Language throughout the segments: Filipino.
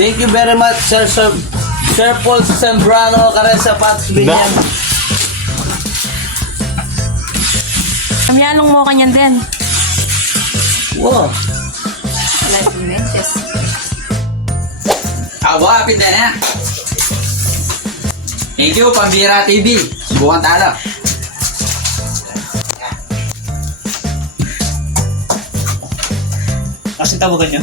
Thank you very much, Sir Paul Sembrano, Karen Sapatos Binyan. Kamyalong mo kanyan din. Wow. Awa, pinda na. Thank you, Pambira TV. Subukan talo. Kasi tawagan nyo.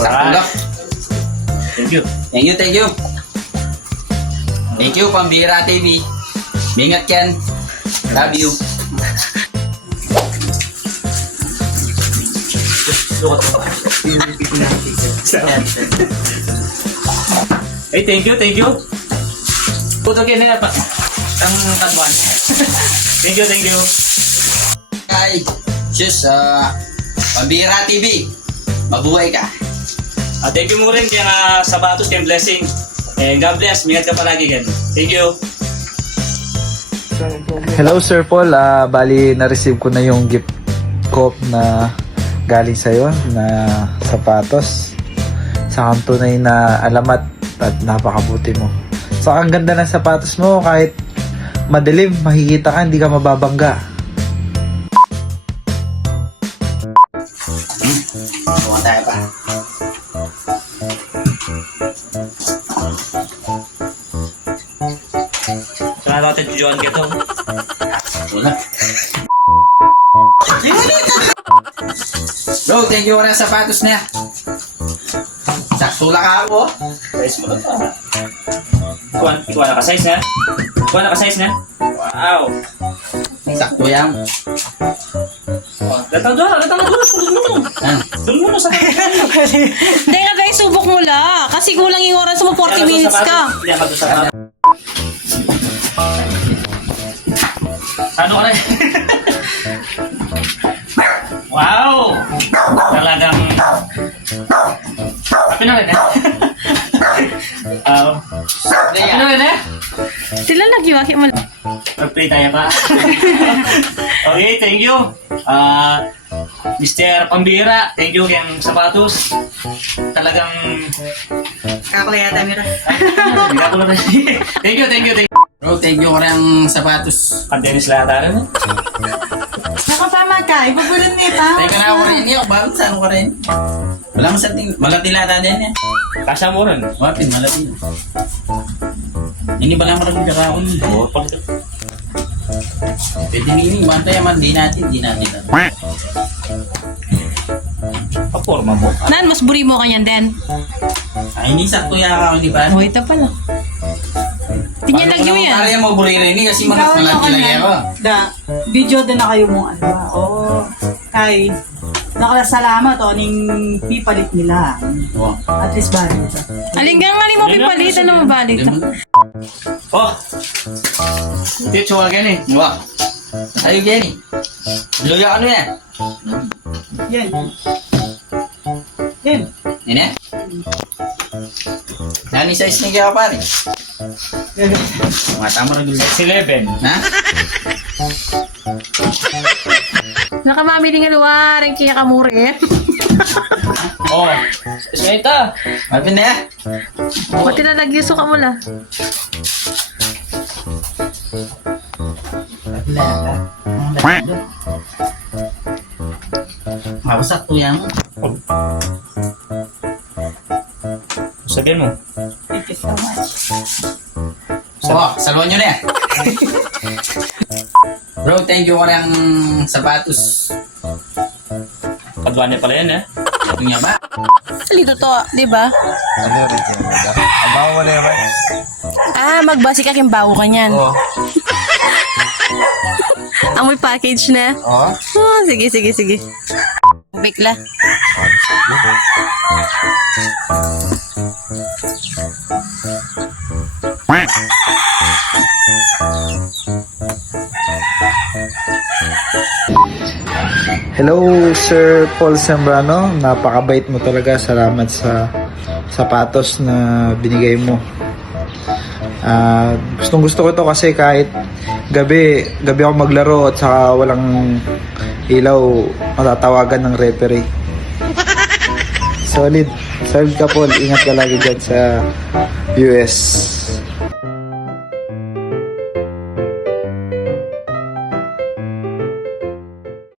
Sakto. Thank you. Thank you, thank you. Thank you, Pambira TV. Ingat yan. Love you. Hey, thank you, thank you. Tutugin na pa. Ang kadwan. Thank you, thank you. Hi. Sus, Pambira TV. Mabuhay ka. Thank you mo rin kaya Sapatos kay Blessing. And God bless. Ingat ka palagi yan. Thank you. Hello Sir Paul, bali na-receive ko na yung gift ko na galing sa'yo na sapatos. Sa kang tunay na alamat at napakabuti mo. So ang ganda ng sapatos mo, kahit madilim, makikita ka, hindi ka mababangga. Subukan tayo pa. Saan natin tujuan kita? Wala. Bro, thank you na sapatos na. Sakto lang ako. Size mo na pa. Ikuha na ka-size na? Ikuha na ka-size na? Wow! Sakto yan. Gatang doon! Doon muna sa Hindi nga guys, subok mo la. Kasi kulang yung oras mo, 40 minutes ka. Hindi ako sa ano ka rin? Wow! Talagang... Happy na rin eh. Happy na rin eh. Sila nagyuwaki mo lang. Mag-play tayo pa. Okay, thank you. Mr. Pambira, thank you kayang sapatos. Talagang... Kakulayata, Mira. Hindi ako na rin. Thank you, thank you, thank you. Bro, thank you ko ng sapatos. Pantenis lahat tayo. Nakapama ka, ipagulan niya pa. Teka na ako rin niya. Bakit saan ko rin? Wala mo sa ting... Malatilata din yan. Kasya mo rin. Wapin, malatil. Hindi ba lang maraming kakaon? Oo, pag... Pwede nini, mantay yaman. Di natin. Paporma mo. Nan, mas buri mo kanyan din. Ay, hindi sakto yaka ako, di ba? Oh, ito pala. Tingnan lang yun yan. Parang mo buri rin kasi malaki ako. Da, video din na kayo mong ano. Oh, kay nakalasalamat o ning pipalit nila. Wow. At least bali. Alinggang nga ni mo pipalitan na mabalit. Oh! Hindi, tsuwagan eh. Wow. Ayun, Jenny. Luya ano yan? Yan. Yan. Ini? Nani size ni kaya pare? Mata mo rin. 11. Na? Nakamami din nga luwar, ang kaya kamuri. Oh! Ismaita! Mapin na ya? Pati na nagyuso ka mula. Mapin na ya? Mawasak to yan. Sabihin mo. Thank you so much. Oh, saluhan nyo na yan. Bro, thank you ko ng sapatos. Kadwan niya pala yan eh. Ito nga ba? Salito to, di ba? Magbasi ka kimbago ka niyan. Oo. Amoy package na. Oo. Oh, sige. Bigla. Hello Sir Paul Sembrano, napakabait mo talaga. Salamat sa sapatos na binigay mo. Gustong gusto ko to kasi kahit gabi ako maglaro at saka walang ilaw, matatawagan ng referee. Solid ka Paul, ingat ka lagi dyan sa US.